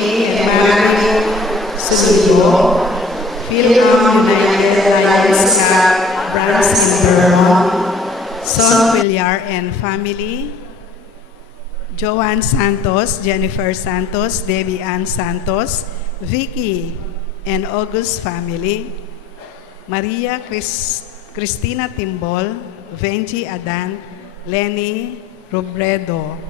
Enrique and Mary Sudio, Philcom United Lions Club, Branson, Vermont, Son Villar and family, Joanne Santos, Jennifer Santos, Debbie Ann Santos, Vicky and August family, Maria Cristina Timbol, Venji Adan, Lenny Robredo.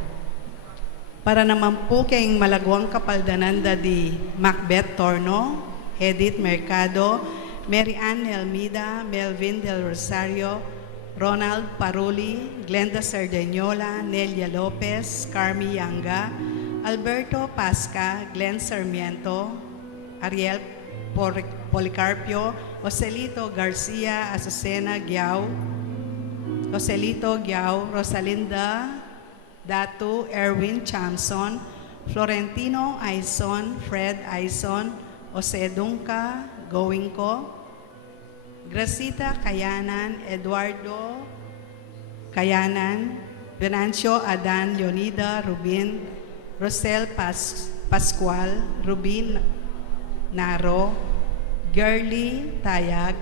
Para naman po kayong malagwang kapaldananda di Macbeth Torno, Edith Mercado, Mary Ann Elmida, Melvin Del Rosario, Ronald Paruli, Glenda Sardeniola, Nelia Lopez, Carmi Yanga, Alberto Pasca, Glenn Sarmiento, Ariel Policarpio, Joselito Garcia, Azucena Giao, Joselito Giao, Rosalinda Datu, Erwin Chamson, Florentino Aison, Fred Aison, Jose Dunca, Gowingko, Gracita Kayanan, Eduardo Kayanan, Venancio Adan, Leonida Rubin, Rosel Pascual, Rubin Naro, Girly Tayag,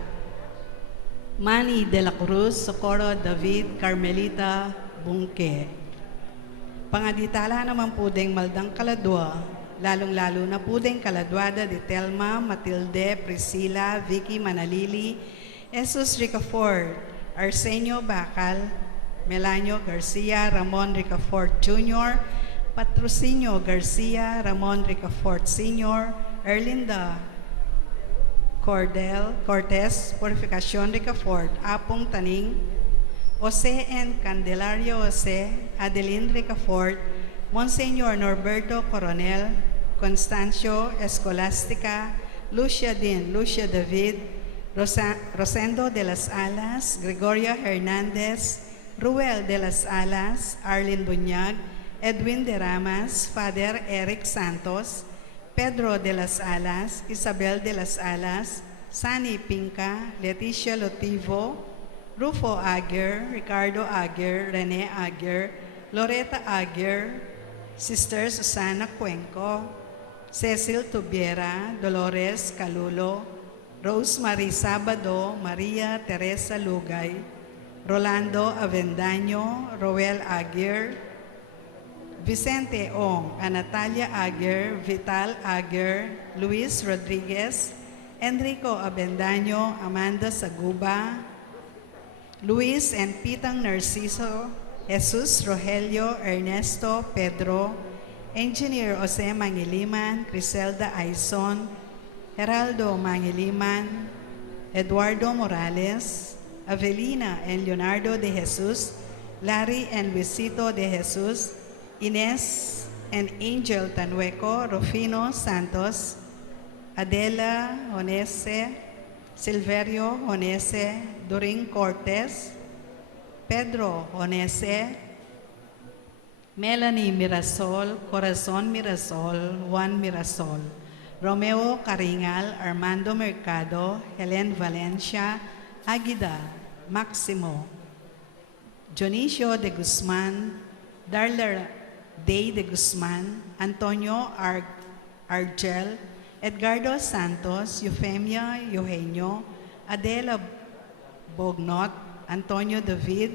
Manny De La Cruz, Socorro David, Carmelita Bungke. Pangaditala naman po ding Maldang Kaladwa, lalong-lalo na po ding Kaladwada de Telma, Matilde, Priscilla, Vicky Manalili, Jesus Ricafort, Arsenio Bacal, Melanio Garcia, Ramon Ricafort Jr., Patrocinio Garcia, Ramon Ricafort Sr., Erlinda Cortez, Purificacion Ricafort, Apong Taning, Jose N. Candelario Jose, Adeline Ricafort, Monseñor Norberto Coronel, Constancio Escolastica, Lucia David, Rosendo de las Alas, Gregoria Hernandez, Ruel de las Alas, Arlene Bunyag, Edwin de Ramas, Father Eric Santos, Pedro de las Alas, Isabel de las Alas, Sani Pinca, Leticia Lotivo, Rufo Aguer, Ricardo Aguer, Rene Aguer, Loretta Aguer, Sister Susana Cuenco, Cecil Tubiera, Dolores Calulo, Rosemary Sabado, Maria Teresa Lugay, Rolando Avendaño, Roel Aguer, Vicente Ong, Natalia Aguer, Vital Aguer, Luis Rodriguez, Enrico Avendaño, Amanda Saguba, Luis and Pitang Narciso, Jesus Rogelio, Ernesto Pedro, Engineer Jose Mangiliman, Criselda Aizon, Geraldo Mangiliman, Eduardo Morales, Avelina and Leonardo de Jesus, Larry and Luisito de Jesus, Ines and Angel Tanueco, Rufino Santos, Adela Honese, Silverio Honese, Doring Cortez, Pedro Honese, Melanie Mirasol, Corazon Mirasol, Juan Mirasol, Romeo Caringal, Armando Mercado, Helen Valencia, Aguida, Maximo, Dionisio de Guzman, Darla Day de Guzman, Antonio Argel, Edgardo Santos, Eufemia Eugenio, Adela Bognot, Antonio David,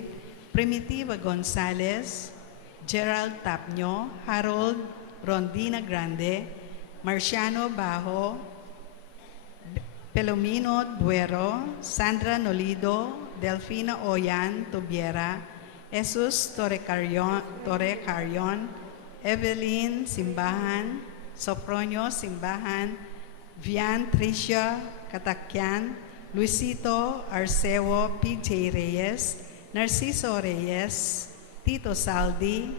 Primitiva Gonzalez, Gerald Tapño, Harold Rondina Grande, Marciano Bajo, Pelomino Duero, Sandra Nolido, Delfina Oyan Tubiera, Jesus Torrecarion, Evelyn Simbahan, Sopronio Simbahan, Vian Tricia Katakyan, Luisito Arceo, PJ Reyes, Narciso Reyes, Tito Saldi,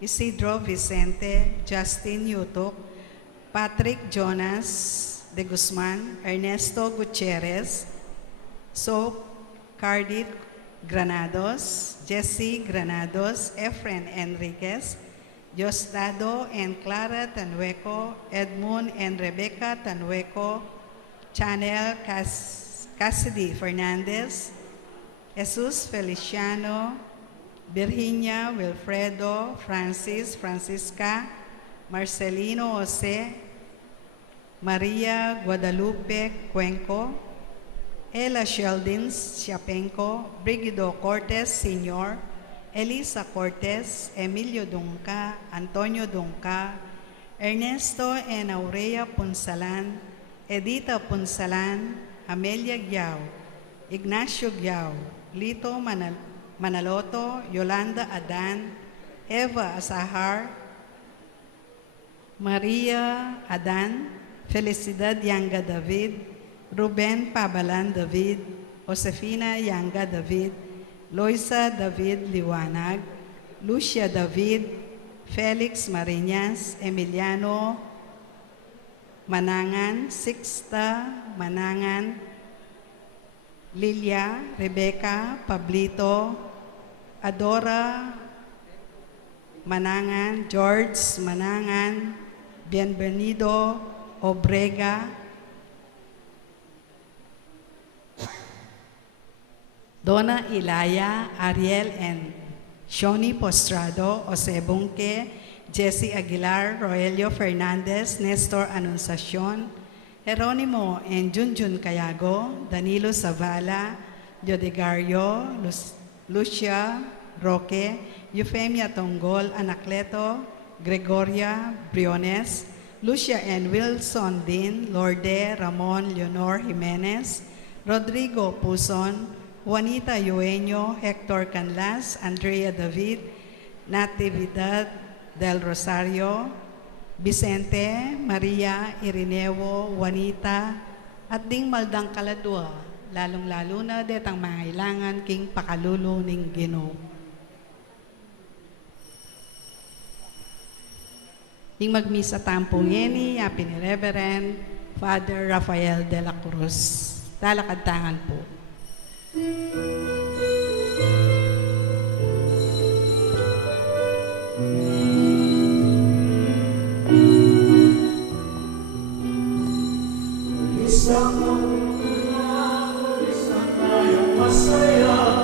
Isidro Vicente, Justin Yutok, Patrick Jonas de Guzman, Ernesto Gutierrez, So Cardit Granados, Jesse Granados, Efren Enriquez, Diosdado and Clara Tanueco, Edmund and Rebecca Tanueco, Chanel Cassidy Fernandez, Jesus Feliciano, Virginia Wilfredo, Francis, Francisca, Marcelino Jose, Maria Guadalupe Cuenco, Ella Sheldon Siapenco, Brigido Cortez Sr., Elisa Cortez, Emilio Dungca, Antonio Dungca, Ernesto and Aurea Punsalan, Edita Punsalan, Amelia Gyao, Ignacio Gyao, Lito Manaloto, Yolanda Adan, Eva Asahar, Maria Adan, Felicidad Yanga David, Ruben Pabalan David, Josefina Yanga David, Loisa David Liwanag, Lucia David, Felix Marinas, Emiliano Manangan, Sixta Manangan, Lilia, Rebecca, Pablito, Adora Manangan, George Manangan, Bienvenido Obrega, Donna Ilaya, Ariel and Shoni Postrado, Jose Bunque, Jesse Aguilar, Roelio Fernandez, Nestor Anunciacion, Jeronimo and Junjun Cayago, Danilo Zavala, Diodegario, Lucia Roque, Eufemia Tongol, Anacleto, Gregoria Briones, Lucia and Wilson Din, Lorde Ramon Leonor Jimenez, Rodrigo Puson, Juanita Eugenio, Hector Canlas, Andrea David, Natividad del Rosario, Vicente, Maria, Irineo, Juanita, at ding maldang kaladwa, lalong-lalo na detang mangailangan king pakalulo ning Ginoo. Ing magmisa tampong yeni, yapi ni Reverend Father Rafael de la Cruz. Talakad tangan po. Masaya,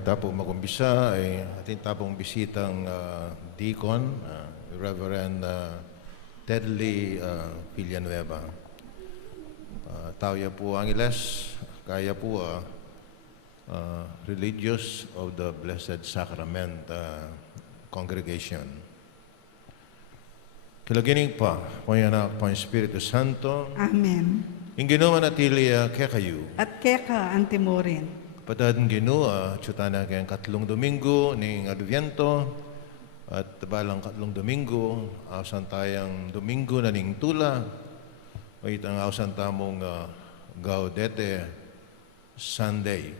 may tapong magumbisa ay ating tapong bisitang Deacon, Reverend Tedley Villanueva. Tao po Angeles, kaya po Religious of the Blessed Sacrament Congregation. Kilagining pa, Anak, Pang Espiritu Santo. Amen. Ang ginawa natili kayo. At keka antimorin. Kapatid ng ginawa, tsutana kayang 3 Domingo ng Adviento at balang 3 Domingo, awasan tayang Domingo na ning tula o itang awasan tamong Gaudete Sunday.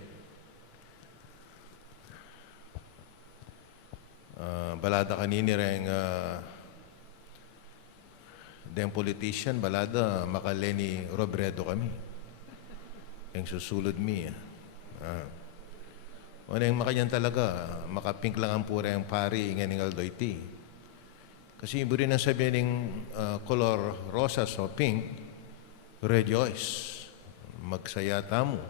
Balada kanini rin den politician, balada Makaleni Robredo kami. Yung susulod mi. Ano yung makanyan talaga, makapink lang ang pura yung pari ng Aldoyti. Kasi ibo rin ang sabihin ng color rosas o pink, rejoice, magsaya tamo.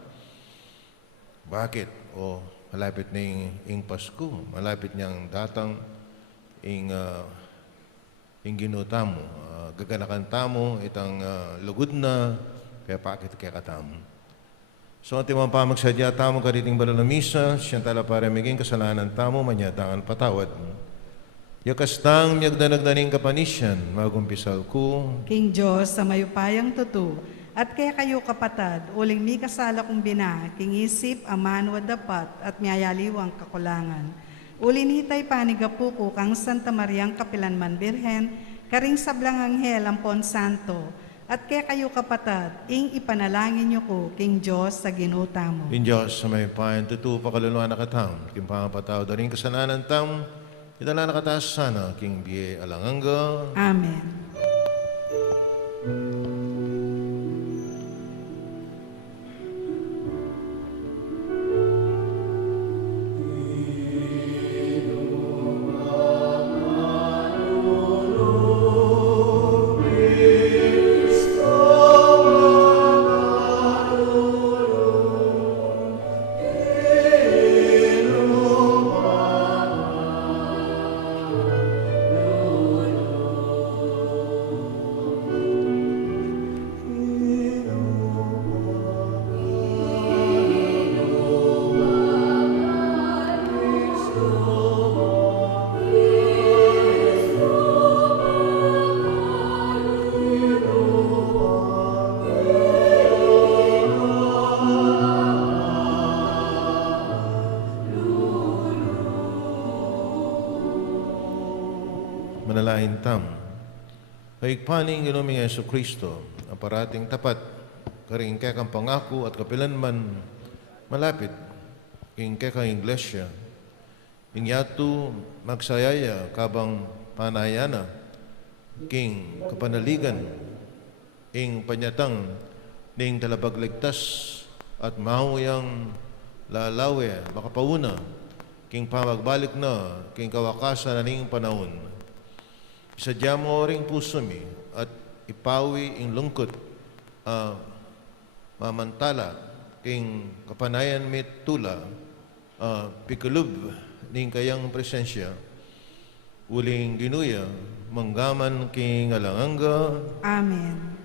Bakit? O malapit na yung Pasko, malapit niyang datang yung ginutamo. Gaganakan tamo, itang lugod na, kaya pakit kaya katamo. So, ang timang pamagsadya tamo kariting bala na misa, siyang tala para maging kasalanan tamo, manyatangan patawad. Yakastang miyagdanagdaning kapanisyan, magumpisal ko. King Diyos sa mayupayang tutu, at kaya kayo kapatad, uling mi kasala kong bina, king isip, aman, wadapat, at miyayaliwang kakulangan. Ulin hitay panigapu ko kang Santa Mariang Kapilanman Birhen, karing sablang anghel ampon santo, at kaya kayo kapatad, ing ipanalangin niyo ko, King Diyos sa ginuta mo. King Diyos sa may payan, tutu pakaluluan na katang, king pangapataw, daring kasalanan tam, itala na kataas sana, king biye alanganga. Amen. Manalahin tam. Haigpaning ginuming Yesu Kristo, ang parating tapat, karing kekang pangako at kapilanman, malapit, king kekang iglesia, ing yatu magsayaya kabang panayana, king kapanaligan, ing panyatang, ning talabagligtas at mahuyang lalawe, makapauna, king pamagbalik na, king kawakasan na ning panahon. Sadya mo ring puso mi at ipawi ing lungkot mamantala king kapanayan mi tula pikulub ning kayang presensya uling ginuya manggaman king alanganga. Amen.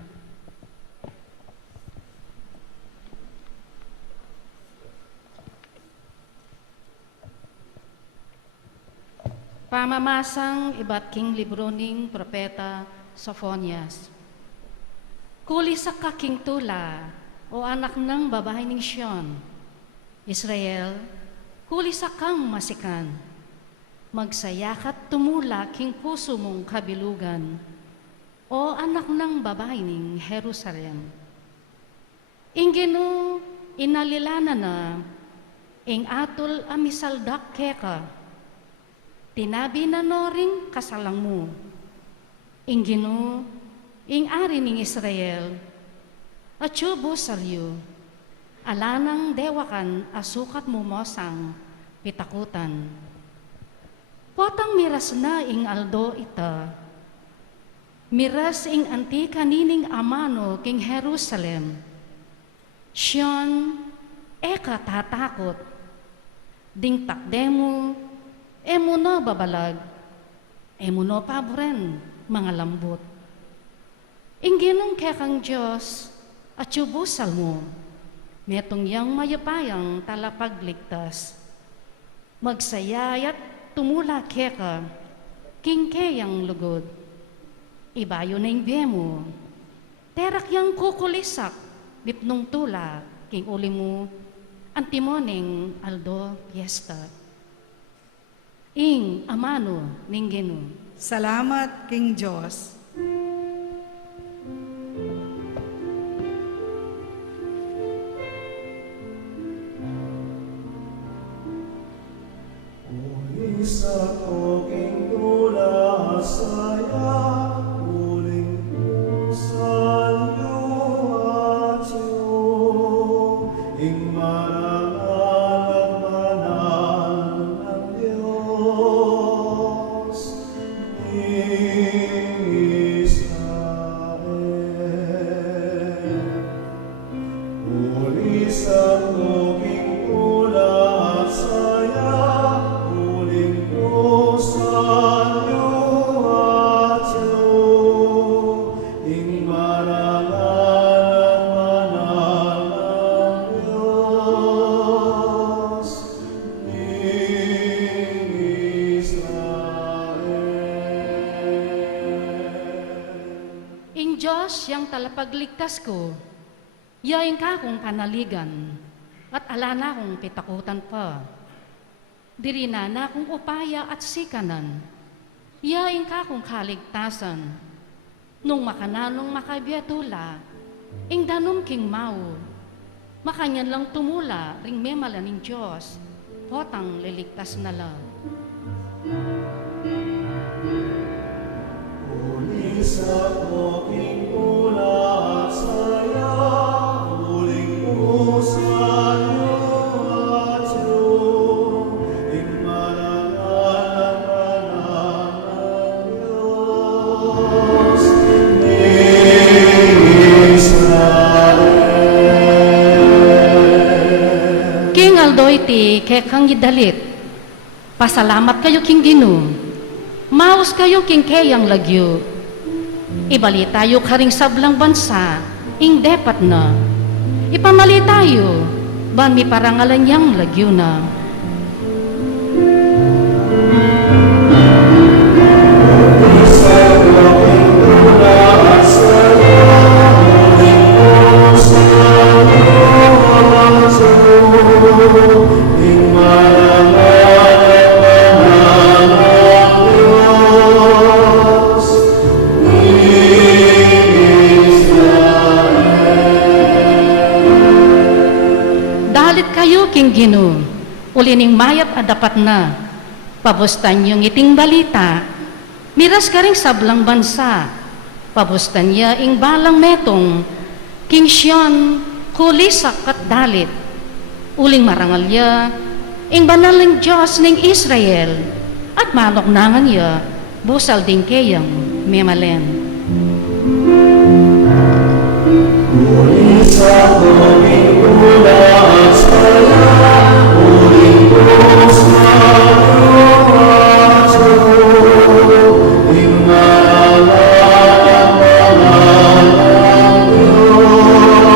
Pamamasang iba't king libro ning Propeta Sophonias. Kuli sa kaking tula, o anak ng babae ning Sion, Israel, kuli sa kang masikan, magsayakat tumula king puso mong kabilugan, o anak ng babae ning Jerusalem. Ingino inalilana na, ing atol amisaldak keka, tinabi na no ring kasalang mo. Ingino, ing ari ning Israel, at yubo saryo, alanang dewakan asukat mo mosang pitakutan. Potang miras na ing aldo ita, miras ing antika nining amano king Jerusalem, Sion, eka tatakot, Ding takdemo, emo no babalag, emo no paboren, mga lambot. Ingginong kekang Diyos, at yubusal mo, metong yang mayapayang talapagligtas. Magsayayat tumula keka, kingkeyang lugod. Ibayo na yung biyemo, terak yang kukulisak, bipnong tula, king uli mo, antimoning Aldo Fiesta. Ing amano ning Ginoo. Salamat, King Diyos. Isa ko king tula saya, uling pusan yu at yu, ing marangal at banal ng Diyos ing Israel. Ulisan ko king tula at saya, Ing Diyos yang talapagligtas ko, yain ka kong kanaligan, at ala na kong pitakutan pa. Diri na akong upaya at sikanan, yain ka kong kaligtasan. Nung makananong makabiatula, ing danom king mau, makanyan lang tumula, ring memala ng Diyos, potang liligtas na lang. Ulisa ko king tula at saya, uling pusan yu at yu, ing marangal at banal ng Diyos ing Israel. King Aldo iti kekang gidalit, pasalamat kayo king Ginoo. Maus kayo king keyang lagyo. Ibali tayo karing sablang bansa, ing depat na. Ipamali tayo, ban mi parangalan yang lagyo na. King Ginoo, ulining mayat dapat na, pabustan yung iting balita, miras ka ring sablang bansa, pabustan niya ing balang metong, King Sion, kulisak at dalit, uling marangal niya, ing banal ng Diyos ng Israel, at manok nangan niya, busal din kayang memalen. Ulisa ko king tula at saya, uling pusan yu at yu, ing marangal at banal ng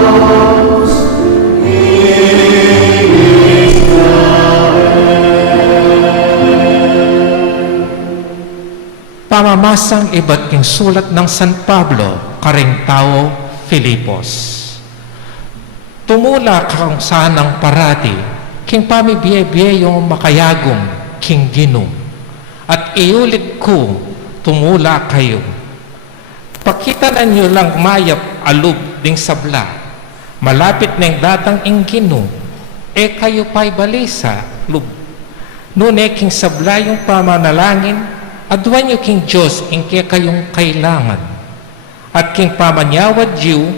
Diyos ing Israel. Pamamasang iba't king sulat ng San Pablo, karing tao Filipos. Tumula kang sanang parati, king pamibiye-biye yung makayagong king Ginoo. At iulit ko, tumula kayo. Pakita na nyo lang mayap alub ding sabla, malapit na yung datang ing Ginoo, kayo pa'y balisa, lub. Nune king sabla yung pamanalangin, adwan nyo king Diyos ing kayong kailangan. At king pamanyawad yu,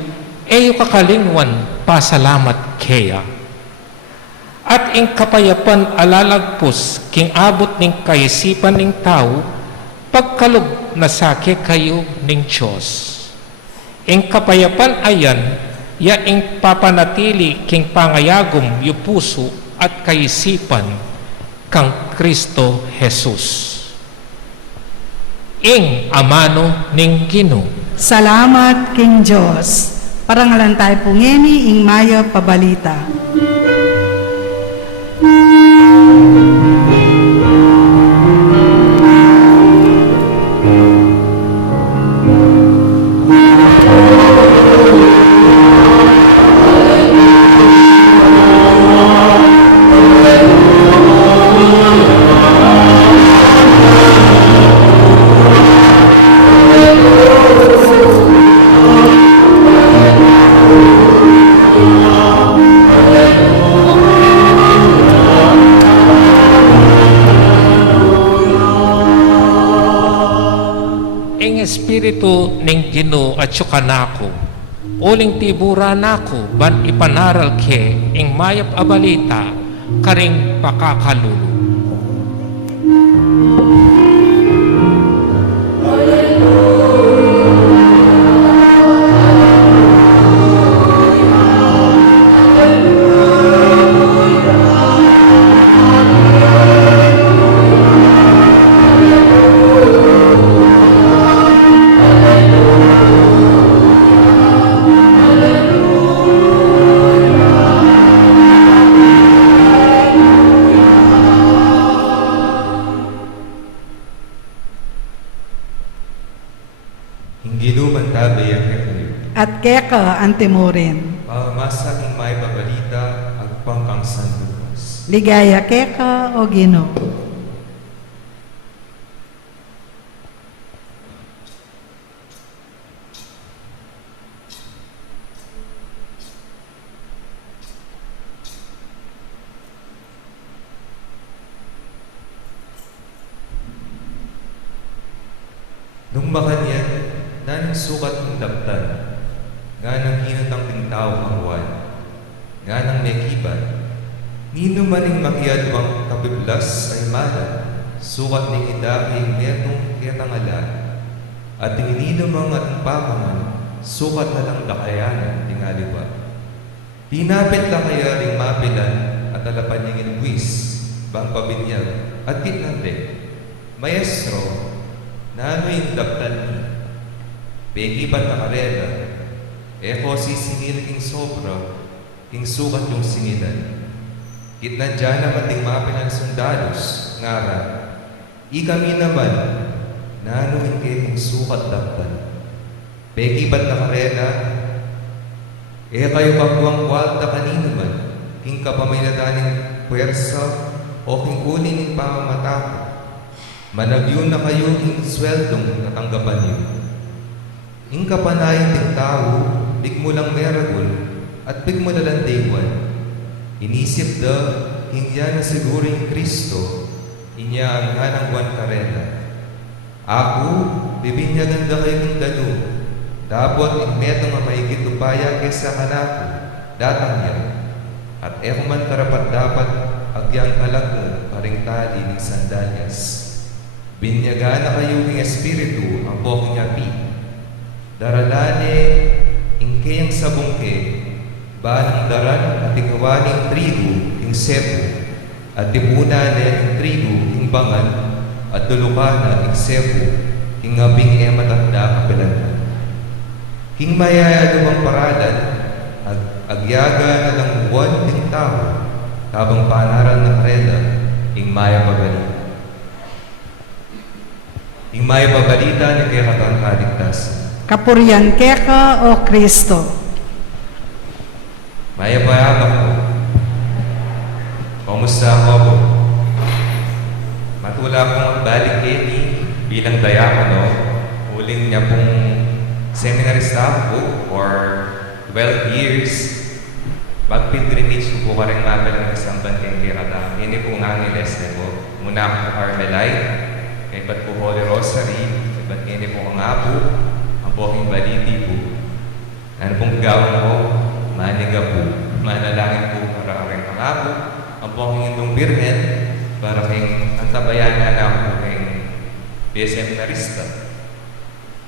eyo kakalingwan, pasalamat kaya. At ing kapayapan alalagpos, king abot ning kaisipan ning tao, pagkalog na sake kayo ning Diyos. Ing kapayapan ayan, ya ing papanatili king pangayagom yu puso at kaisipan, kang Kristo Jesus. Ing amano ning Ginoo. Salamat King Diyos. Parangalan tayo pungeni ing mayo pabalita. Ing espiritu ning Ginoo at syukanako, uling tibura nako ban ipanaral ke ing mayap abalita karing pakakalulu. Hindi naman tabi ang kayo. At keka antimurin. Pamasa kong may pabalita ang pangkang sandukas. Ligaya keka o Ginoo. Nung makanyan, nanang sukat ng daptan, nga nang hinatang ting tao kawan, nga nang mekiban, nino maning makiyadwang kapiblas ay malam, sukat ni idaki metong kiyatangalan, at tinginino mga pamangan, sukat na lang dakayanan tingaliwa. Pinapit la kaya ring mapilan at alapan niyang inwis, bang pabinyag, at tinande, Maestro, nano yung daptan ni? Pegi ba't nakarela? Eko si singil king sobra, king sukat yung singilan. Kitna dyan naman ding mapin ang sundalos, ngara. Ikami naman, nano yung king sukat daptan. Pegi ba't nakarela? Kayo kapuang kwalta kanino man, king kapamayladaning puwersa o king unin ng pamamatako. Managyo na kayo king sweldong natanggapan niyo. Ing kapanayan ng tao, big mo lang meragul, at big mo na lang daywan. Inisip da, hingya na siguro yung Kristo, inya ang hanang buwan karela. Ako, bibinyagan da kayo ng dalo, dapat ang meto nga maigit upaya kesa kanako, datang niya. At eko man karapat dapat, agyang kalag mo, paring tali ng sandalyas. Binyagan na kayo ng Espiritu ang bokong api. Daralane, ingkayang sabongke, banang daran at ikawaning trigo, ing sebo, at tipunane ang trigo, ing bangan, at dulukana, ing sebo, ing abing ematanda kapilan. King mayaya lumang paralan, agyaga na lang buwan ng tao, habang panaran ng karela, ing maya pabalita. Ing maya pabalita ni kaya katang kaligtasan. Kapurian keka o Kristo. Maya payabak ko. Kumusta ako po? Matula akong balik Katie bilang diakono. Uling niya pong seminary staff ko for 12 years. Pag-pilgrimage ko po ka rin mapil ng isang banteng kirata. Hindi po nga Angeles na po. Muna ako Carmelite. Kaya ba't po Holy Rosary. Kaya ba't hindi po ang apo. Ang poking baliti po. Ano pong gawin ko? Maniga po. Manalangin po para rin ang apo. Ang poking indong birhen para kayong antabayanan na ako kayong seminarista.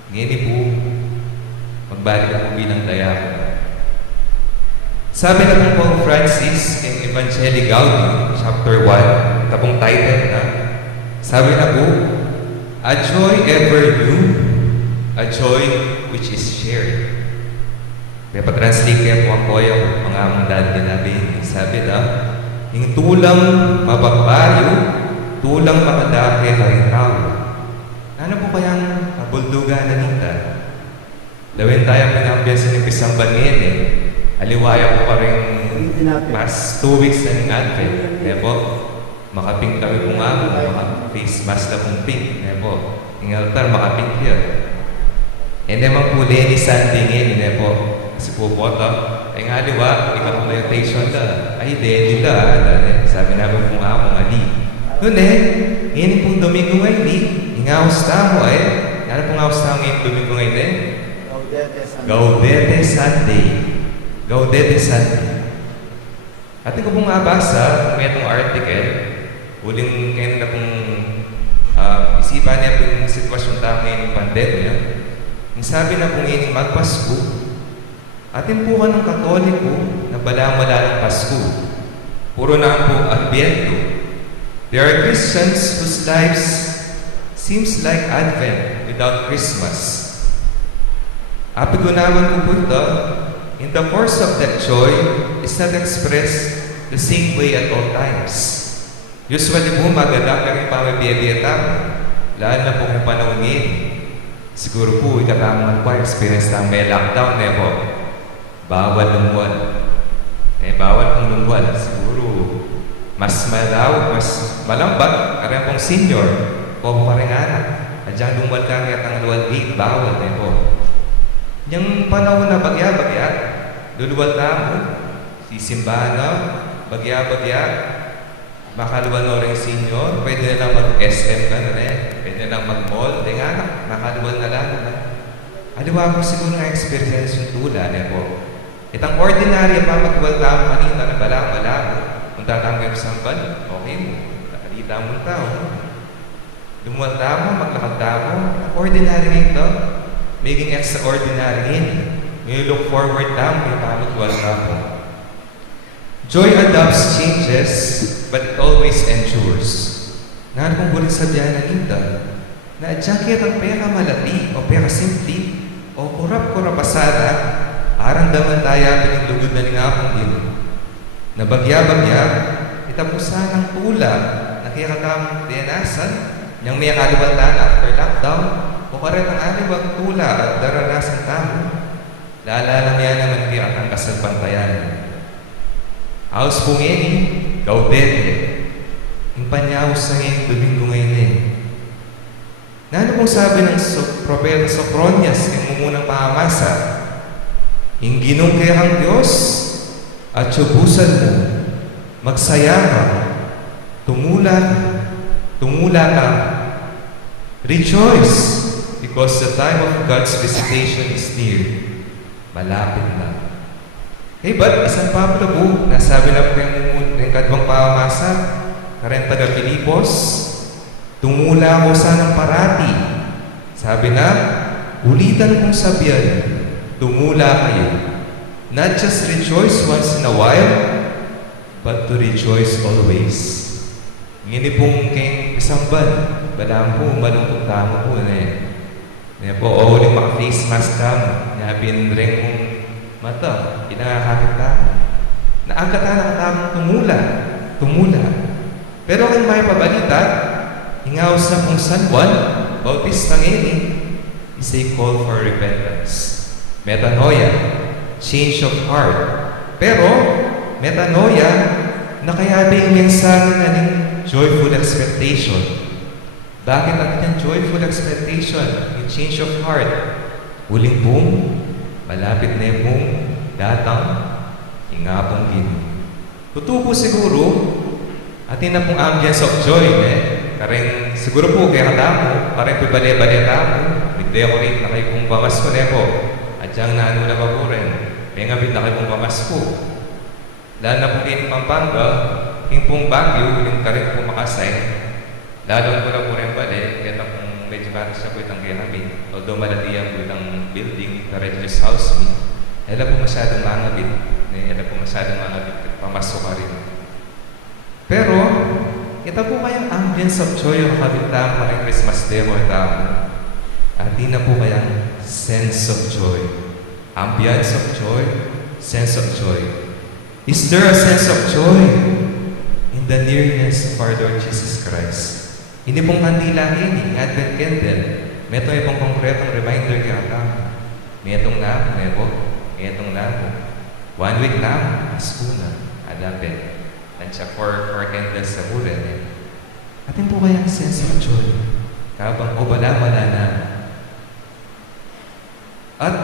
Ngayon po, magbalik ako bilang diakono. Sabi na po Pope Francis in Evangelii Gaudium, chapter 1, tabong title na. Sabi na po, a joy ever new, a joy which is shared. Kaya pa-translate kaya po ang koya ko, mga amandad nila. Sabi na, yung tulang mapagbayo, tulang makadake karitaw. Ano po kayang kabuldugan na nita? Lawin tayo pinambiyasan ng pisang bangin eh. Aliwaya po pa rin mas 2 weeks na ng Advent. Kaya po, makapink kami po nga po, maka-face mask na pong pink. Kaya po, yung altar, makapink yun. And then mga po, Lenny Sandingin, kaya po, kasi po po ito, ay nga liwa, ikaw-meditation ka. Ay, Lenny ka, sabi namin po nga po, Ali. Noon yun pong Domingo ngayon, ingawas tamo ano pong ngawas tamo ngayon Domingo ngayon Gaudete Sunday. Gaudete Sunday. At ko pong mabasa kung itong article, huling ngayon na pong isipan niya po yung sitwasyon tayo ngayon ng pandemya. Yung sabi na pong ngayon magpasko, atin po ka ng Katoliko na balang-wala ng Pasko. Puro na po Adbyento. There are Christians whose lives seems like Advent without Christmas. Apigunawan ko po ito, in the course of that joy is not expressed the same way at all times. Usually po, maganda kami pamabiyabiyata mo, lalo na po kung panahon siguro po, ikatamang po, experience ng may lockdown, po. Bawal lumuwan. Bawal pong lumuwan. Siguro, mas malaw, mas malambag, karang pong senior, po pa rin anak. At dyan lumuwan kami at ang luwal gate, bawal, po. Yung panahon na bagya-bagya, luluwal na mo, sisimbahan na, bagya-bagya, makaluwal na rin senior, pwede na lang mag-SM ka na pwede na lang mag-mall, nga, makaluwal na lang. Aliwa ko siguro nga experience yung tula, po. Itang ordinary pa magluwal na mo kanina na bala-bala mo, kung tatanggang samban, okay mo, nakalita mo tao. Lumuwal na mo, maglakad na mo, ordinary ito, making extraordinary in. You look forward down kay pamagwal na mo. Joy adopts changes, but it always endures. Naan kong bulit sa diyan na kita, na adjakit ang pera malati, o pera simpli, o kurap-kurapasada, arandaman tayo pinagdugod na nga akong ilo. Na bagya-bagya, itapusan ang tula, na kaya katamang dianasan, niyang may kaliwantan after lockdown, o karet ang aliwag tula at daranasan tamo, laalala niya naman kaya ang kasalpantayan. Haus po ngayon, Gaudete, yung panyawas na ngayon, Domingo ngayon Nano pong sabi ng Propeta Sophronias, yung mumunang pamamasa, yung ginong kaya kang Diyos, at subusan mo, magsaya ka, tumula ka, rejoice, because the time of God's visitation is near. Malapit na. Hey, but isang Pablo po, nasabi na po yung kadwang pamamasa, karen taga Filipos, tumula ko sanang parati. Sabi na, ulitan kong sabihan, tumula kayo. Not just rejoice once in a while, but to rejoice always. Ngini pong kayong isang ban, badang po, malungkot tamo po Kaya po, uling maka-face mask tamo. Nabin rin mong mata, inakakapit tamo. Naangkat na tamang tumula. Pero kung may pabalita, hingaos na pong San Juan, Bautista ngayon, is a call for repentance. Metanoia, change of heart. Pero, metanoia, nakayaba yung mensahe na ng joyful expectation. Bakit natin yung joyful expectation, yung change of heart? Huling boom, malapit na yung boom, datang, ingapong gini. Totoo po siguro, atin na pong ambience of joy, Kareng, siguro po, kaya katamo, parang pibali-bali tamo, nag-decorate na kayo pong pamasko po. At diyang naano na pa po rin, may ngabit na kayo pong pamasko. Lalo na po kayo Pampanga, yung pong Baguio, yung kareng pong makasay, lalo ko na po rin bali, kaya na pong medyo batas na po itang kaya namin. Although malatiyan po itang building, the religious house me, hala po masyadong mangabit. Hala po masyadong mangabit, pamasko ka rin. Pero, kita po kayang ambience of joy yung kabintang mga Christmas demo tamo. At di na po kayang sense of joy. Ambience of joy, sense of joy. Is there a sense of joy in the nearness of our Lord Jesus Christ? Hindi pong kandila ini, Advent candle. May ito ibang konkretong reminder kaya tamo. May itong na, may itong na. 1 week na, Pasko na, Advent. Nandiyan for candles sa bulan. Atin po kaya ang sense of joy. Kabang wala na. At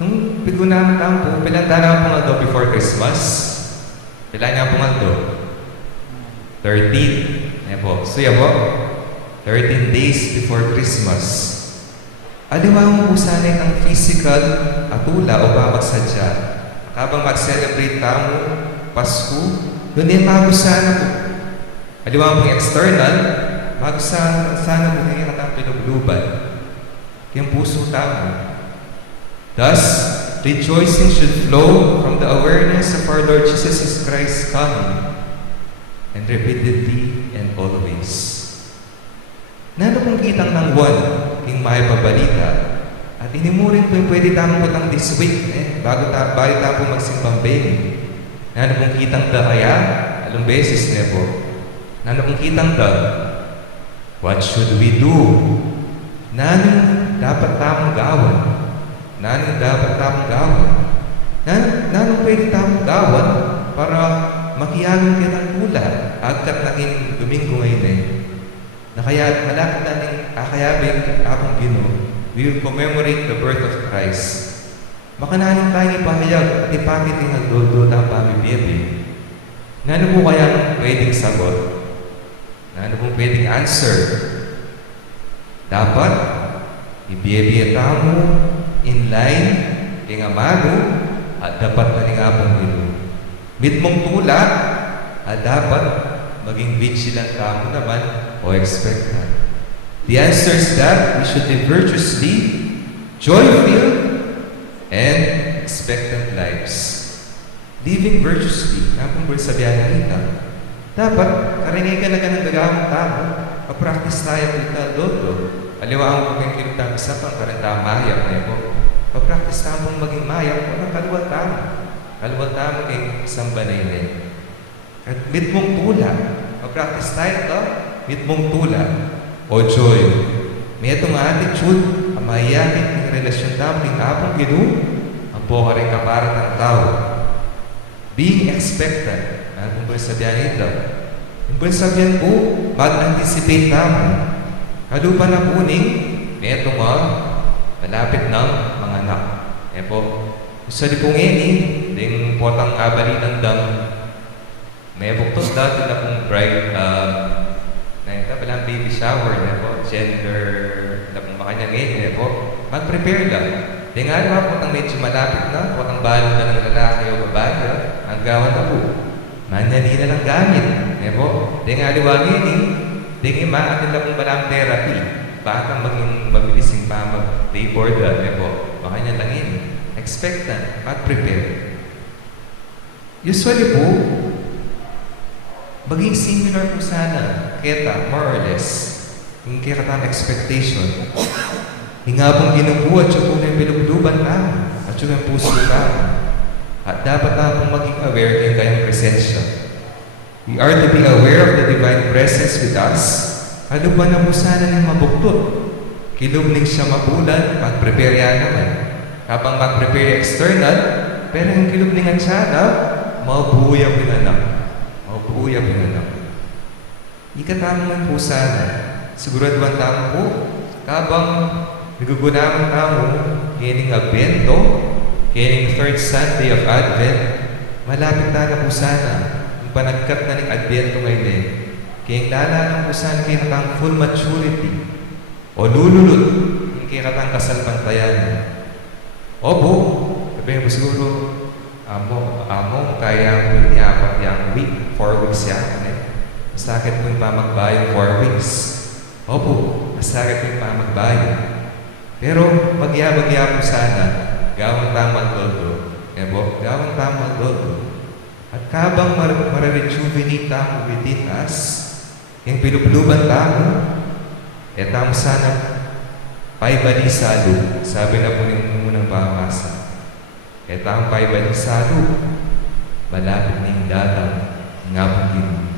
nung pigunahan po, pinagdala po nga do before Christmas. Pila nga po nga do? 13. Ayan po. So yan po, 13 days before Christmas. Aliwa mo po sana ng physical atula o babagsadya. Habang mag-celebrate tamo, Pasko, doon ay magusana po. Aliwa mo yung external, magusana po ngayon at ang pinugluban. Yung puso tamo. Thus, rejoicing should flow from the awareness of our Lord Jesus Christ coming and repeatedly and always. Nano kung kitang ng one, king may pabalita, at inimurin po yung pwede tamang putang this week, bago tayo po magsimbang baby. Nano kung kitang da kaya, along beses na po. Nano kung kitang da, what should we do? Nano dapat tamang gawan? Nano dapat tamang gawan? Nano pwede tamang gawan para makiyagan kita ng pula agkat naging Domingo ngayon na kaya malapit natin akayabing akong Ginoo, we will commemorate the birth of Christ. Makananin tayo ipahayag at ipakit yung nagdodod ang pamibiyebe. Nano po kaya pwedeng sagot? Nano po pwedeng answer? Dapat ibiyebe tamo in line kay amano at dapat na rin apong Ginoo. Mitmong tula at dapat maging vigilant tamo naman o expectant. The answer is that we should live virtuously, joy-filled, and expectant lives. Living virtuously, kapag sabihan nila, dapat karinigan na ka ng gagawang tao, papractice tayo kita dodo. Aliwaan ko kayong kinutang isa pang karanta mayak na ito. Papractice tayo maging mayak, walang kaluwal tamo. Kaluwal tamo kay isang banay na ito. At mitmong tula, papractice tayo ito, mitmong tula, o joy. May itong attitude, ang mahiyakin ng relasyon tamo ng kapong Ginoo, ang buka rin kaparat ng tao. Being expectant, kung sabihan ito. Kung sabihan po, mag-anticipate tamo. Kalupa na puning, may itong malapit ng mga anak. E po, gusto di pong ini, ding potang abali ng dam, may buktos dati na pong bride, na ito, palang baby shower, po, gender, na pong makanya ngayon, po, mag-prepare lang. Di nga naman po ang medyo malapit na, po ang balon na ng lalaki o babae, ang gawan na po. Manyali na lang gamit, po. Di nga liwagin, di nga maatin na pong balang therapy. Baka maging mabilising pa mag-labor na, po. Makanya lang yun. Expectant, mag-prepare. Usually po, maging similar po sana, kita, more or less, yung kaya expectation. Hingabang ginubuhat siya po na yung pinugluban na, at yung puso na. At dapat na pong maging aware ng kayang presensya. We are to be aware of the divine presence with us. Ano ba na po sana ng mabuktot? Kilubning siya mabulan, mag-prepare yan naman. Habang mag-prepare external, pero yung kilubningan siya na, mabuhay ang pinanak. Mabuhay ang pinanak. Ikatamang po sana, siguraduhan tamo po, habang nagugunamang tamo, kining Advento, kining third Sunday of Advent, malapit na po sana, yung panagkat na ng Advento ngayon kaya lalalang po sana kayo katang full maturity o lululot yung kayo katang kasalpantayan. Opo, sabihin mo siguro, amo, kaya mo apat yung week, 4 weeks yan. Masakit mo yung mamagbayo 4 weeks. Opo, masakit mo yung mamagbayo. Pero magyabagya po sana, gawang tamang dodo. Gawang tamang dodo. At kabang marirejuvenate mo within us, Yung pilupluban tamo, tamo sana paibalisado, sabi na po ng unang pamasa. Tamo paibalisado, malapit ning datang nga pagin.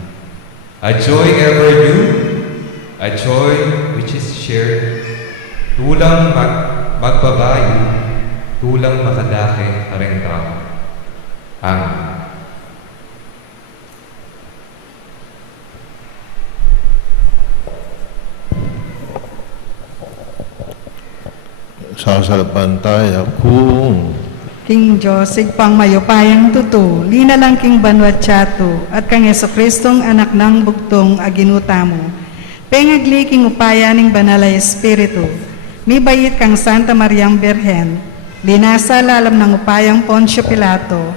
A joy ever new, a joy which is shared, tulang magbabayo, tulang makadake kareng tao. Amen. Sasalapan tayo kung King Joseph pang mayupayang tutu, lina lang king banwat chato, at kang Yeso Kristong anak ng bugtong aginuta mo. Pengagli king upaya ning banalay espiritu, mi bayit kang Santa Mariang Birhen, linasa lalam ng upayang Poncio Pilato,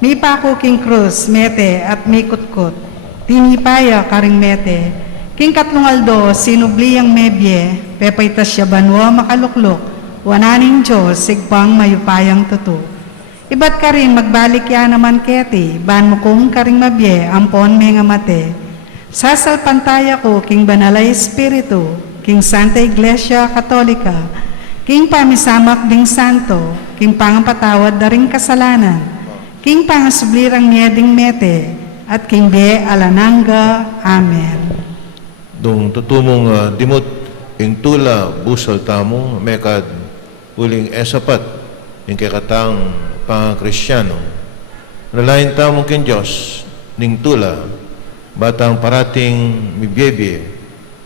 mi pako king krus, mete at mi kutkut, tinipaya karing mete, king katlungaldo, sinubliyang mebye, pepaytas siya banwa makaluklok, wananing Diyos, sigpang mayupayang tutu. Iba't ka rin magbalik ya naman keti, ban mo kung karing mabye, ampon may nga mate. Sasalpantaya ko, king banalay espiritu, king Santa Iglesia Katolika, king pamisamak ding santo, king pangapatawad da ring kasalanan, king pangasublirang niya ding mete, at king be alananga. Amen. dong tutumong dimot ing tula busal tamo mekad uling esapat ing kakatang pang-Kristyano. Nalain tamo ken Diyos ning tula batang parating mibyebye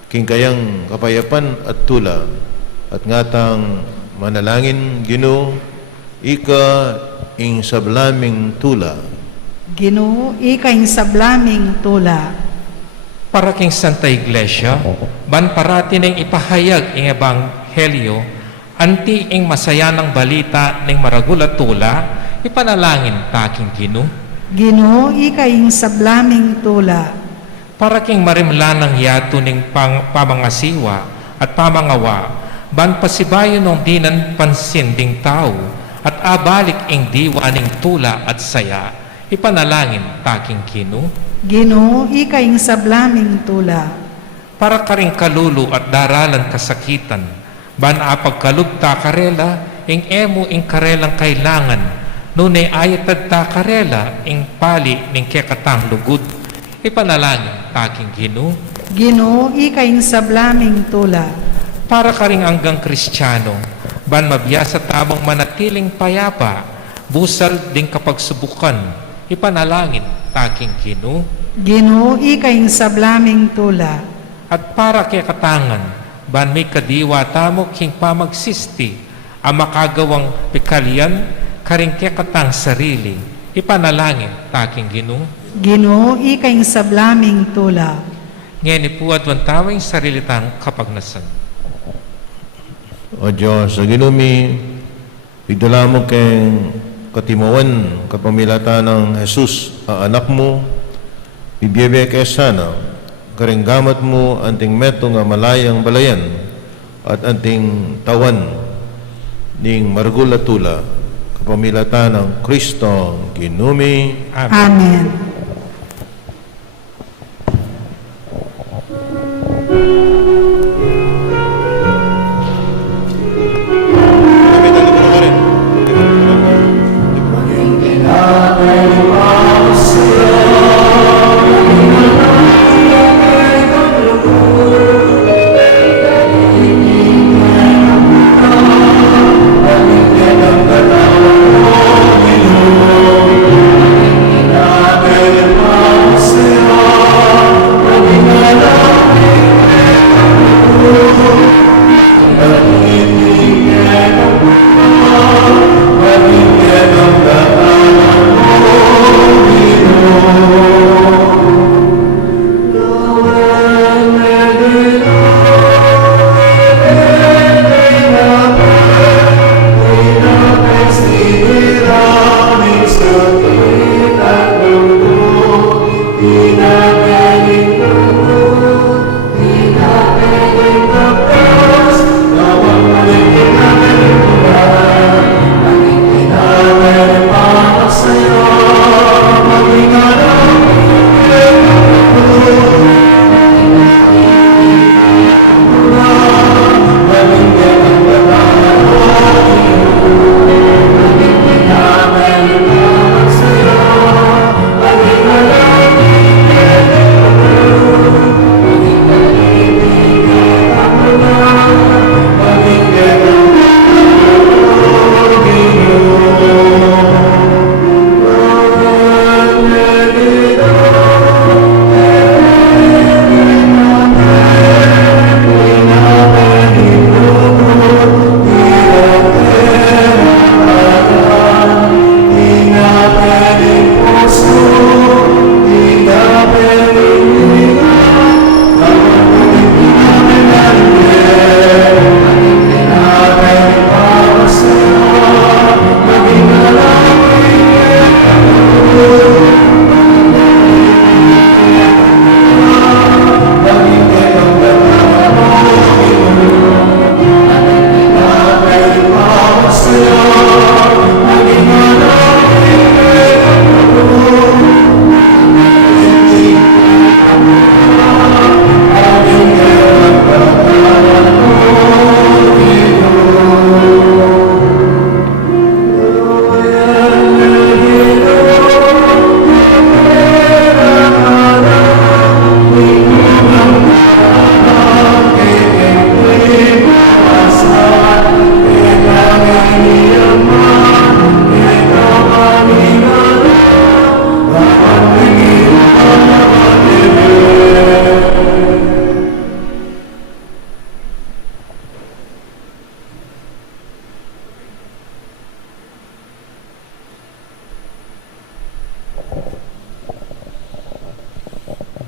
king kayang kapayapan at tula at ngatang manalangin Ginoo ika ing sablaming tula. Ginoo, ikaing sablaming tula. Para king Santa Iglesia, ban parati ning ipahayag ing ebanghelyo, anti ing masayanang balita ning maragulat tula, ipanalangin taking Ginoo. Ginoo, ikaing sablaming tula. Para king marimlanang yato ning pamangasiwa at pamangawa, ban pasibayo nung dinan pansin ding tao, at abalik ing diwa ning tula at saya, ipanalangin taking Ginoo. Ginoo, ikaing sablaming tula. Para karing kalulu at daralan kasakitan, ban apagkalugta karela, ing emo ing karelang kailangan, nunay ayatad ta karela, ing pali ning kekatang lugod, ipanalangin taking Ginoo. Ginoo, ikaing sablaming tula. Para karing anggang Kristiyano, ban mabiyasa tabang manatiling payapa, busal ding kapagsubukan, ipanalangin taking Ginoo. Ginoo, ikaing sablaming tula. At para kay katangan, ban may kadiwa tamo king pamagsisti, ang makagawang pikalian, karing kay katang sarili, ipanalangin taking Ginoo. Ginoo, ikaing sablaming tula. Ngayon ipuad wantawing sarilitang kapagnasan. O Diyos, sa ginumi, igdala mo kay katimawan kapamilatan ng Jesus, ang anak mo, bibiyebe kay sana, karinggamat mo anting meto nga malayang balayan at anting tawan ning margulatula kapamilatan ng Kristo ginumi. Amen. Amen. Amen.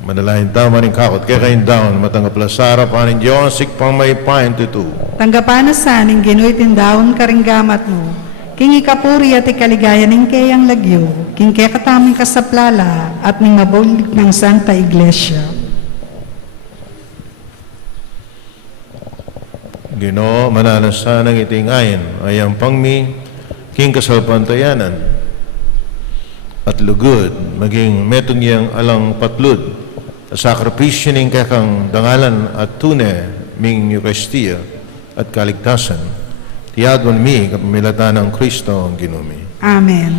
Manalahin tama rin kakot, kaya kayong daon, matanggap lasara, panin Diyos, sikpang may pain tutu. Tanggapana sa ning ginoy tindaon karinggamat mo. King ikapuri at ikaligaya ning kayang lagyo. King kaya kataming kasaplala at ning mabulig ng Santa Iglesia. Ginoo, mananasan ng itingayin, ayang pangmi, king kasalpantayanan, at lugod, maging metunyang alang patlud, sakripisyo ning kakang dangalan at tune, ming Eucharistia, at kaligtasan, tiyagon mi, kapamilatan ng Kristo ang ginumi. Amen.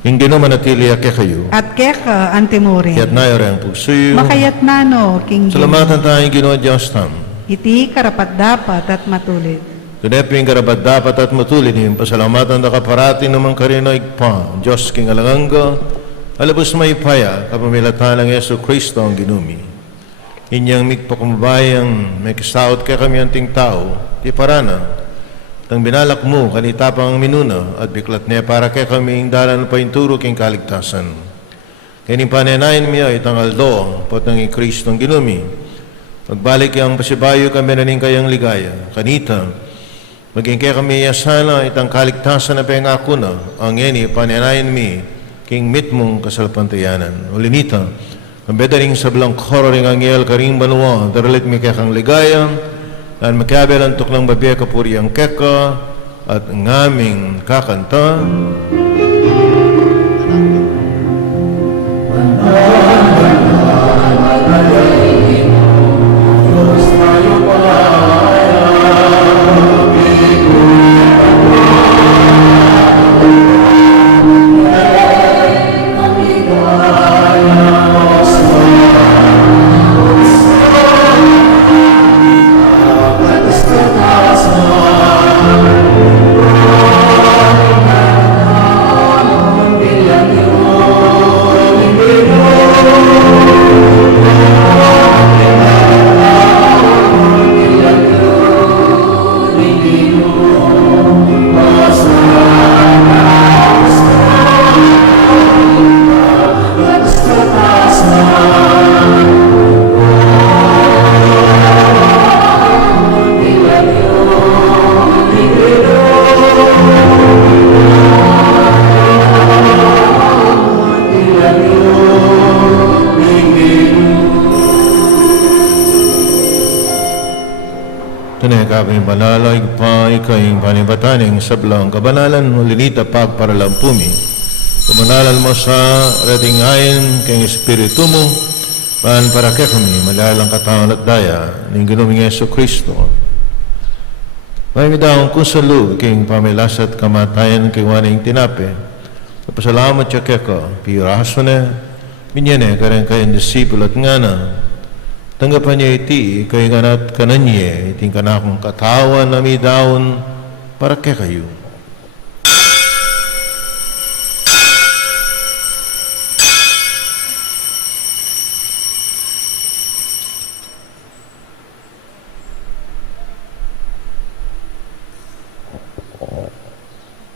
Yung ginoo manatili ake kayo, At keka antimuri. kaya't nayari ang pusoyo, Makayat nano, King salamatan tayo ginoo Diyos tam. Iti karapat dapat at matulit. Tuneping karapat dapat at matulit yung pasalamatan na kaparati naman karino igpa, Diyos king alanganga, alabos may paya, kapamilatan ng Yesu Kristo ang ginumi. Inyang mikpakumbayang may kisaot ka kami anting tao, di parana, tang binalak mo, kanitapang minuna, at biklat niya para kay kami ang dalan pa inturo king kaligtasan. Kaning pananayin miya itang aldo, potang Kristo ang ginumi. Magbalik ang pasibayo kami na ning kayang ligaya. Kanita, maging kaya kami yasana itang kaligtasan na pengako na ang yeni pananayin mi king mitmong kasalpantayanan. Ulinita, ang bedaring sablang koro ring angyel karing banwa, daralit mi kaya kang ligaya, at makabel ang tuklang babiya kapuri ang keka, at ngaming kakanta. Tunay kaping balalag pa ikayong panibataning sablang kabanalan ulinita pagparalampumi. Kumanalan mo sa ratingayin kayong Espiritu mo, maan para kaya kami malalang katawan at daya ng ginuming Yesu Kristo. May midawang kunsalug kayong pamilasat kamatayan kayong waning tinape. Kapasalamat siya kaya ka, piraso na, minyane karang kayong disipulo at ngana. Tanggapan niya iti, kayo ganat kananye, iting kanakong katawan na may daon para kaya kayo.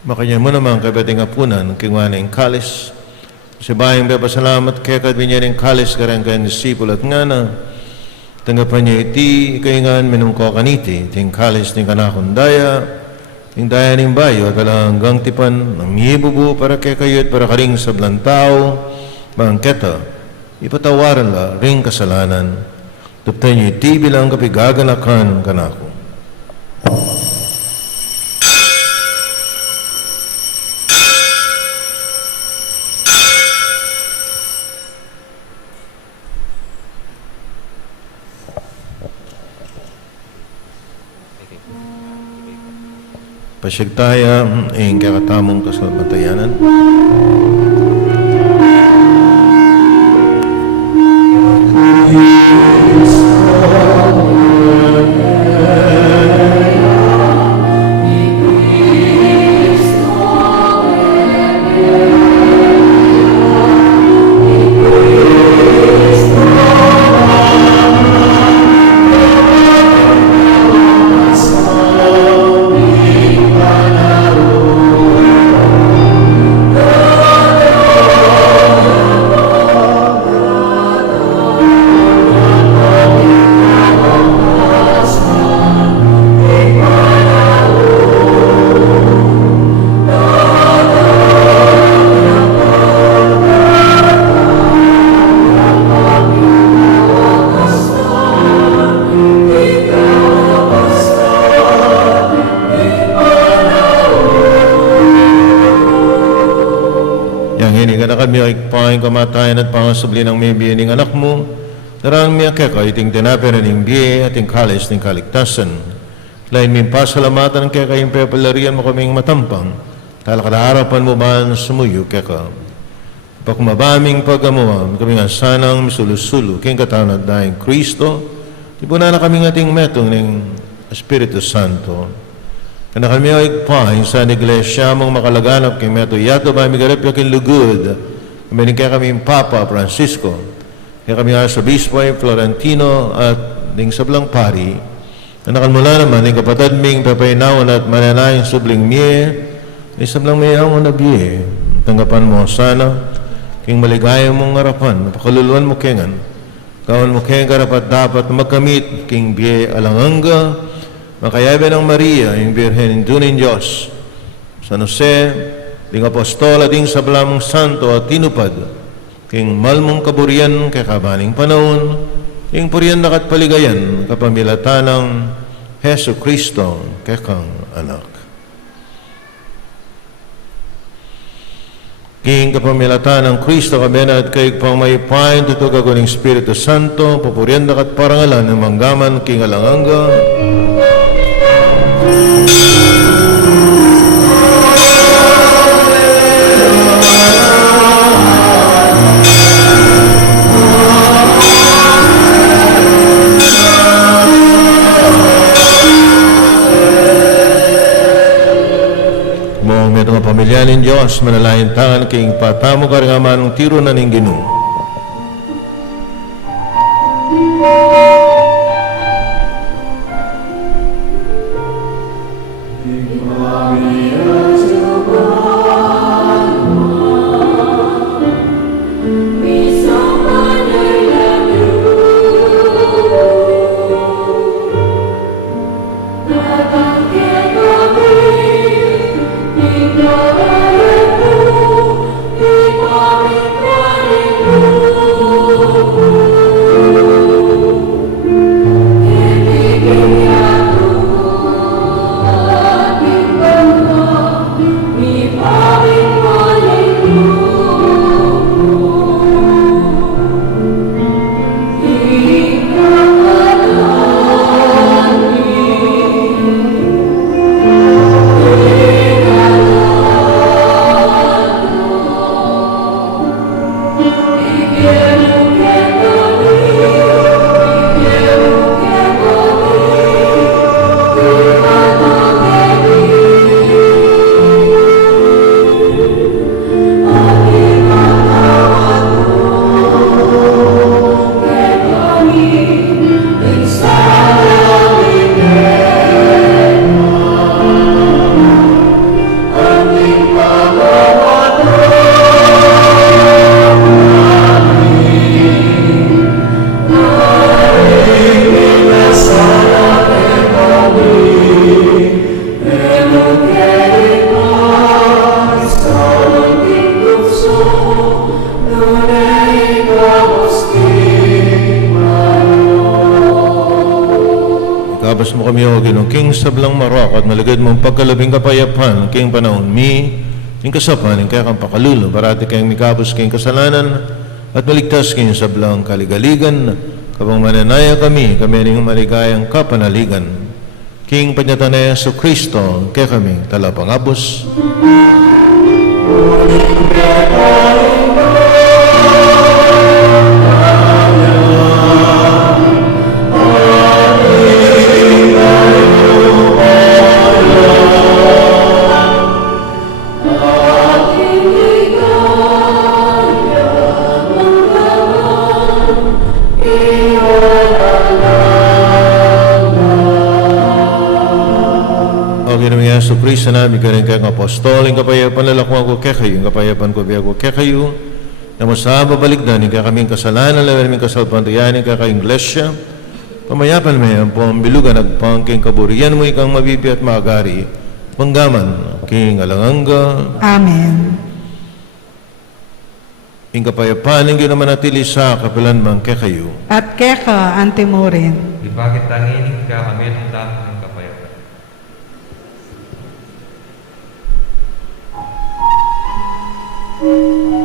Makanya mo naman kabating apunan, kingwaning kalis. Si bayang bepasalamat kaya kadwinyaning kalis karang kayong disipul at ngana. Tanggapan niya iti, kaingan minungko kaniti, ting kalis ting kanakundaya, ting daya ning bayo, at alanggang tipan, ng mibubu para kay kayo at para karing sablang tao, bangketa, ipatawaran la, ring kasalanan. Tuptan niya iti bilang kapigaganakan kanako. Pasyagtaya ang kakatamong kasalmatayanan. Yang ini ka na kami ay paing kamatayan at pangasubli ng may biye ng anak mo, darang miya keka iting tinapin ng biye at yung kalis ng kaligtasan. Lain min pasalamatan keka yung pepalarian mo kaming matampang, talakadaharapan mo ba sumuyo keka. Pakumabaming pagamuam, kami nga sanang misulusulu, king katawan at daing Kristo, tipunan na kami ating metong ng Espiritu Santo. Kana kami ay paing sa iglesia mong makalaganap kay meto yato ba migarap yakin lugod. Kami kaya kami Papa Francisco. Kaya kami Arsobispo ay Florentino at ding sablang pari. Nakalmula naman ng kapatid ming papainawan at mananayang subling miye. Ay sablang may ang nabiye. Tanggapan mo sana king maligaya mong harapan. Pakaluluan mo kengan. Kawan mo kengan karapat dapat magkamit king biye alanganga. Makayabe ng Maria, yung Birhen Dunin Diyos, San Jose, ding Apostola, ding sablamong santo at tinupad, king malmong kaburian kay kabaning panahon, king purian nakat paligayan, kapamilatan ng Heso Kristo, kay kang anak. King kapamilatan ng Kristo, kabena at kay pang may pain, tutugag ng Espiritu Santo, papurian nakat parangalan ng manggaman, king alanganga, mga pamilya ng Diyos, manalayan tangan king patamo karingaman ng tiro na ning Ginoo. Kabas mo kami o Ginong king sablang marok at maligad mong pagkalabing kapayapan king panahon mi king kasapan king kaya kang pakalulo parati kayong mikabos king kasalanan at maligtas king sablang kaligaligan kapang mananaya kami ning maligayang kapanaligan king panyatanaya sa Kristo kaya kami talapangabos. Yesu Kristo namin kanin kayong apostol, yung kapayapan lalakwa ko kaya kayo, yung kapayapan ko biya ko kaya kayo, na masaba baligdan, yung kaya kaming kasalanan, lawan kaming kasalpantayan, yung kaya kayong iglesia, pamayapan may ang pambilugan, nagpangking kaburian mo, ikang mabibi at magari, panggaman, king alanganga. Amen. Yung kapayapan, yung ginamanatili sa kapilan mang kaya kayo. At keka antimorin. Di bakit tanginin ka kami ng dahil ng kapayapan? Thank you.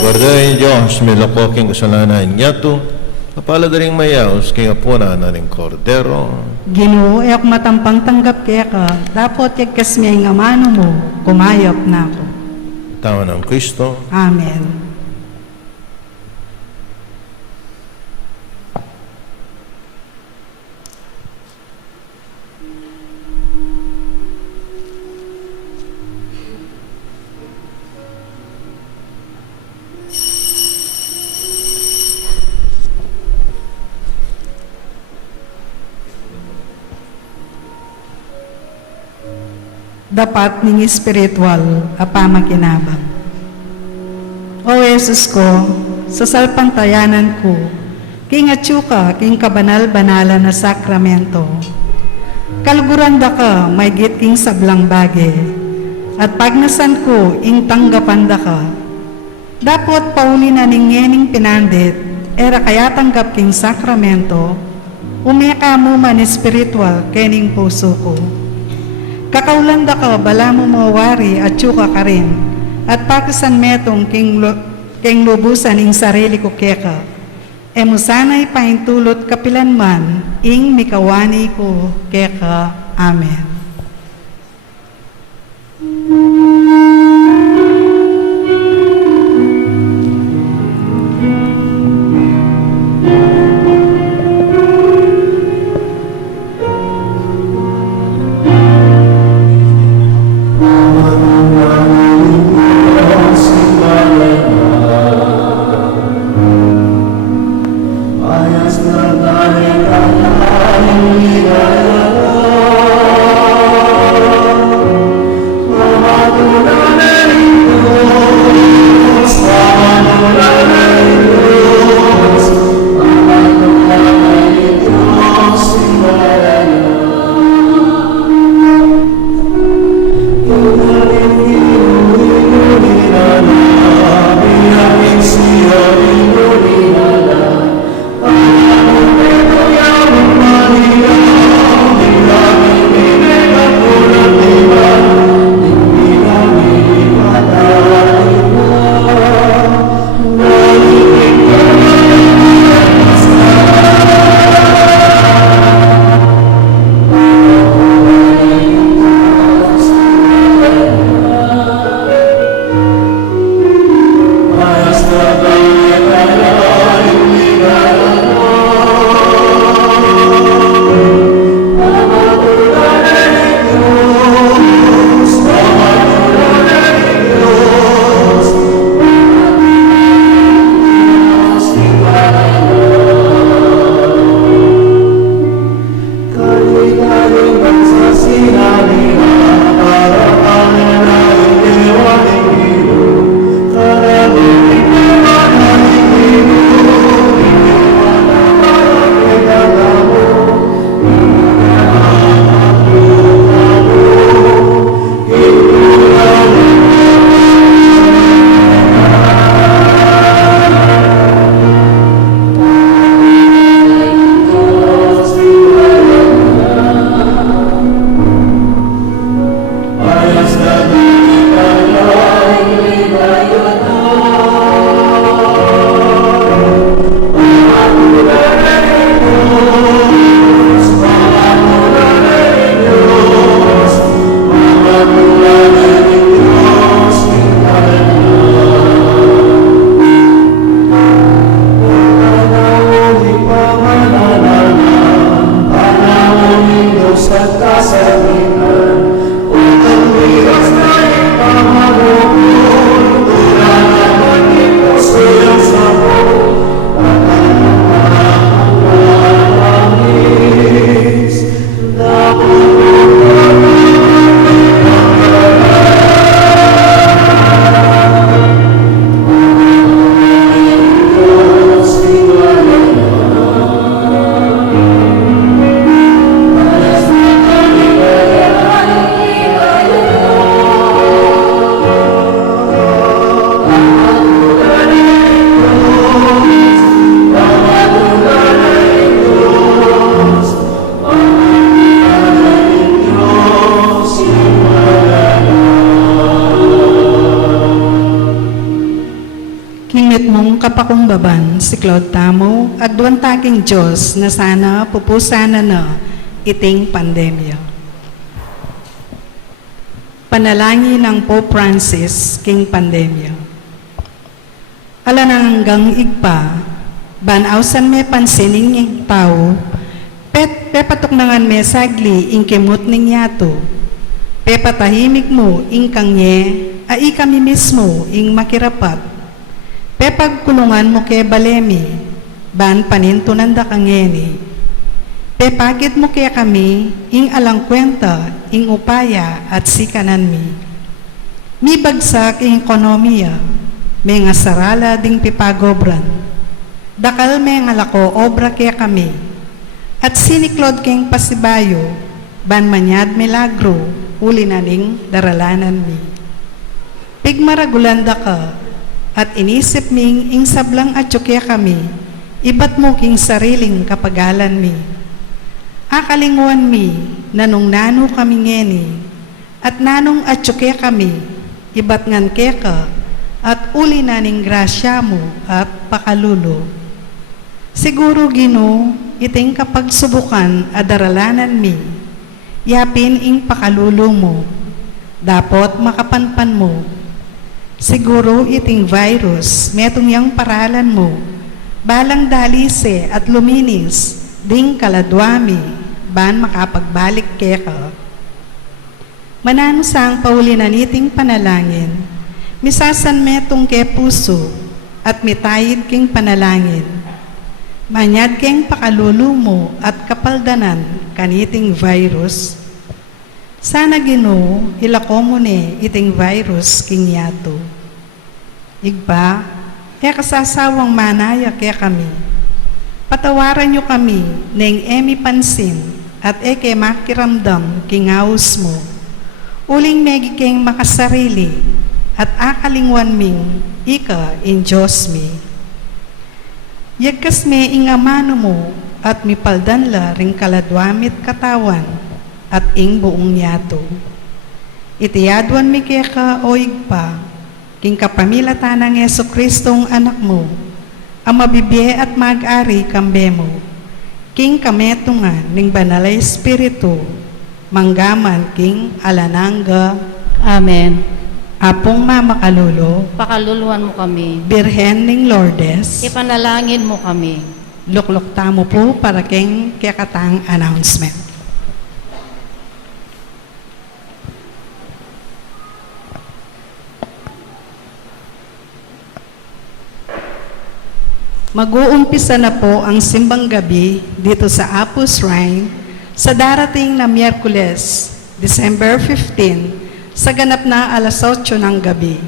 Cordero ng Diyos, miloko king kasalanan niya to, kapala daring mayaos, king apuna na ning Cordero. Ginoo, ak matampang tanggap kaya ka, dapat yagkas may nga mano mo, kumayap na ako. Tawa ng Kristo, Amen. Dapat ning espiritual apamakinabang. O Jesus ko, sa salpantayanan ko, king atsuka, king kabanal-banala na sakramento, kalguranda ka, may git king sablang bage, at pagnasan ko, ing tanggapanda ka, dapat pauli na ning pinandit, era kaya tanggap king sakramento, umeka mo man espiritual, kening puso ko. Kakaulanda ka, bala mo mawari at tsuka ka rin. At pakisan metong king lubusan ing sarili ko keka. Emo sana'y paintulot kapilan man, ing mikawani ko keka. Amen. Ayas na tayo, Himit mong kapakumbaban si Claude Tamo at duwan taking Diyos na sana pupusana na iting pandemya. Panalangin ng Pope Francis king pandemya. Alanang hanggang igpa, banausan me pansining ng tao, pepatok nangan me sagli ing kemut ning yato, pepatahimik mo ing kangye, ai kami mismo ing makirapat, pepagkulungan mo ke balemi, ban panintunan da kangeni, pepakit mo ke kami ing alang kwenta, ing upaya at sikanan mi. Mi bagsak ing ekonomiya, may nga sarala ding pipagobran. Dakal may nga lako obra kaya kami. At siniklod keng pasibayo, ban manyad milagro, uli na ning daralanan mi. Pigmaragulanda ka, at inisip ming ing sablang atyo kaya kami, ibat mo king sariling kapagalan mi. Akalingwan mi, nanong nano kami ngeni, at nanong atyo kaya kami, ibat ngan kaya ka, at uli na ning grasya mo at pakalulo. Siguro Ginoo, iting kapag subukan adaralanan mi, yapin ing pakalulo mo, dapot makapanpan mo. Siguro iting virus, metong yang paralan mo, balang dalise at luminis, ding kaladwami, ban makapagbalik keka. Manano sang paulinan iting panalangin, misasan metong ke puso, at mitayid king panalangin. Manyad keng pakalulo mo at kapaldanan kaniting virus. Sana Ginoo, ilako mo ne iting virus king yato. Igba, kasasawang manaya kaya kami. Patawaran nyo kami neng emi pansin at eke makiramdam king awos mo. Uling megi keng makasarili at akalingwan ming ika in Diyos mi. Yagkas me ing amano mo at mipaldanla ring kaladwamit katawan at ing buong yato. Itiyadwan mi kaya ka o igpa, king kapamilatan ng Yesu Kristong anak mo, ang mabibye at mag-ari kambe mo, king kametungan ning banalay espiritu, manggaman king alananga. Amen. Apong Mama Kalulo, Pakaluluan mo kami. Birhen ning Lourdes, Ipanalangin mo kami. luklukta mo po para keng kekatang announcement. Mag-uumpisa na po ang simbang gabi dito sa Apo Shrine sa darating na Miyerkules, December 15, sa ganap na alas 8 ng gabi.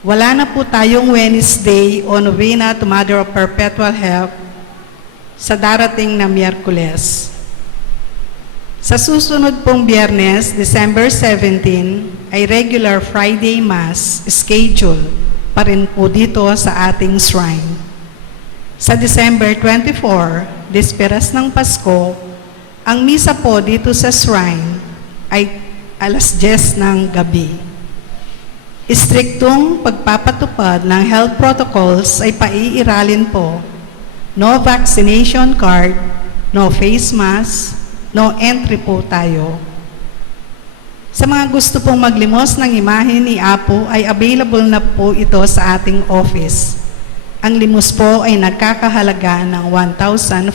Wala na po tayong Wednesday o Novena to Mother of Perpetual Help sa darating na Miyerkules. Sa susunod pong Biyernes, December 17, ay regular Friday Mass schedule pa rin po dito sa ating shrine. Sa December 24, Disperas ng Pasko, ang misa po dito sa shrine ay alas 10 ng gabi. Istriktong pagpapatupad ng health protocols ay paiiralin po. No vaccination card, no face mask, no entry po tayo. Sa mga gusto pong maglimos ng imahe ni Apo ay available na po ito sa ating office. Ang limos po ay nagkakahalaga ng 1,500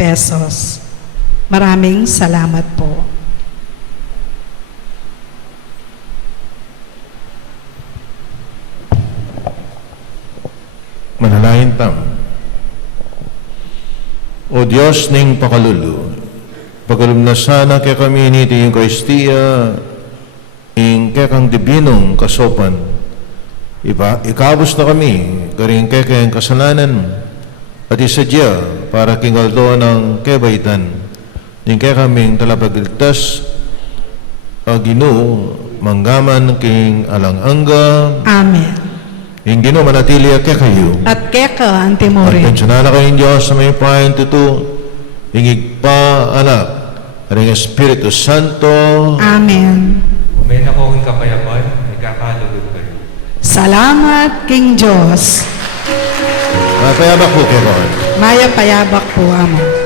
pesos. Maraming salamat po. Manalangin tam. O Diyos ning pakalulo, pagkalum na sana kay kami niti yung Kristiya, ing kay kang dibinong kasopan, ikabos na kami, garing kay kayang kasalanan, at isadya para kingaldo ng kebaitan, ning kay kaming talapagligtas, Ginoo, manggaman king alang-angga, Amen. ing Ginoo manatili kay kayo. At keka, At Antimore. pensyonan na kayong Diyos sa may pahayin tuto, hingig pa anak, ring Espiritu Santo. Amen. Umain ako ang kapayapaan, nagkakalugod kayo. Salamat, King Diyos. Payabak po kay Ron. Maya payabak po, Amo.